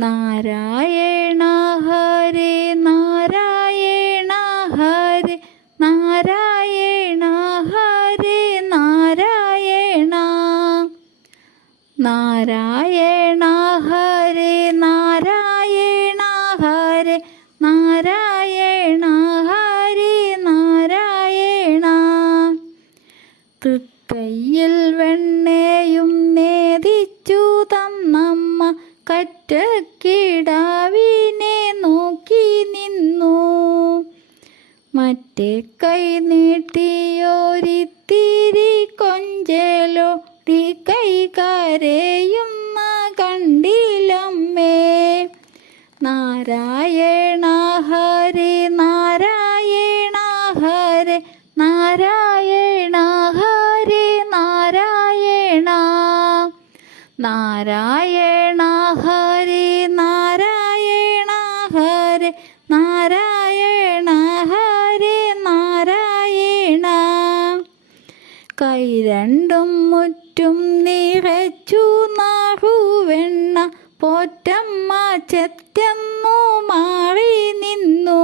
നാരായണ ഹരേ നാരായണ ഹരേ നാരായണ ഹരേ നാരായണ. നാരായണ ഹരേ നാരായണ ഹരേ നാരായണ ഹരേ നാരായണ. തൃക്കയ്യിൽ വെണ്ണയും നേദിച്ചു തന്നമ്മ കറ്റക്കിടാവിനെ നോക്കി നിന്നു. മറ്റേ കൈ നീട്ടിയോരിത്തിരി കൊഞ്ചലോടി കൈ കരയുന്ന കണ്ടിലമ്മേ നാരായണ ഹരി നാരായണ ഹരി നാരായണ ഹരി നാരായണ. നാരായണ നാരായണ ഹരേ നാരായണ. കൈ രണ്ടും മുറ്റും നിറച്ചു നാഹുവെണ്ണ പോറ്റമ്മ ചെറ്റെന്നു മാറി നിന്നു.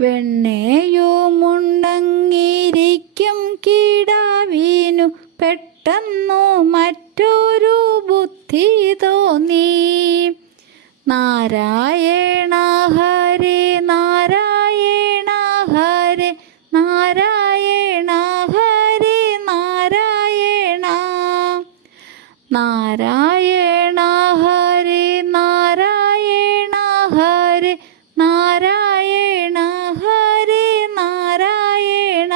വെണ്ണയുമുണ്ടങ്ങിരിക്കും കീടാവീനു പെട്ടെന്നു നാരായണ ഹരേ നാരായണ ഹരേ നാരായണ ഹരേ നാരായണ.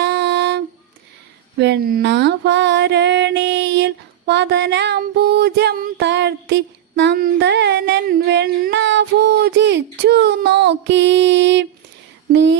വെണ്ണഭരണിയിൽ വദനാംബൂജം താഴ്ത്തി നന്ദനൻ വെണ്ണ പൂജിച്ചു നോക്കി. നീലമുഖാംബൂജമൊക്കെയും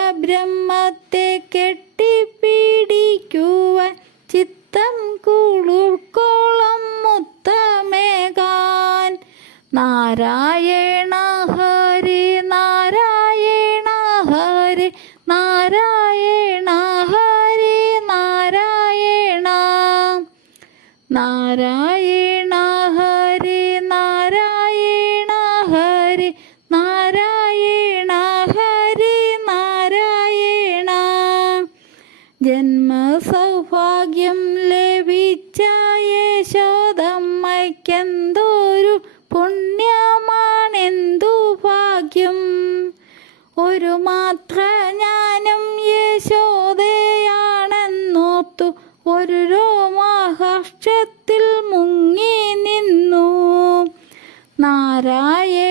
പരബ്രഹ്മത്തെ കെട്ടിപ്പിടിക്കുവാൻ ചിത്തം കുളുക്കോളം മുത്തമേകാൻ. നാരായണ ഹരി നാരായണ ഹരി നാരായണ ഹരി നാരായണ. നാരായണ ജന്മസൗഭാഗ്യം ലഭിച്ച യശോദമ്മയ്ക്കെന്തോരു പുണ്യമാണെന്തു ഭാഗ്യം. ഒരു മാത്ര ജ്ഞാനം യശോദയാണെന്നോർത്തു ഒരു രോമാഹർഷത്തിൽ മുങ്ങി നിന്നു. നാരായണ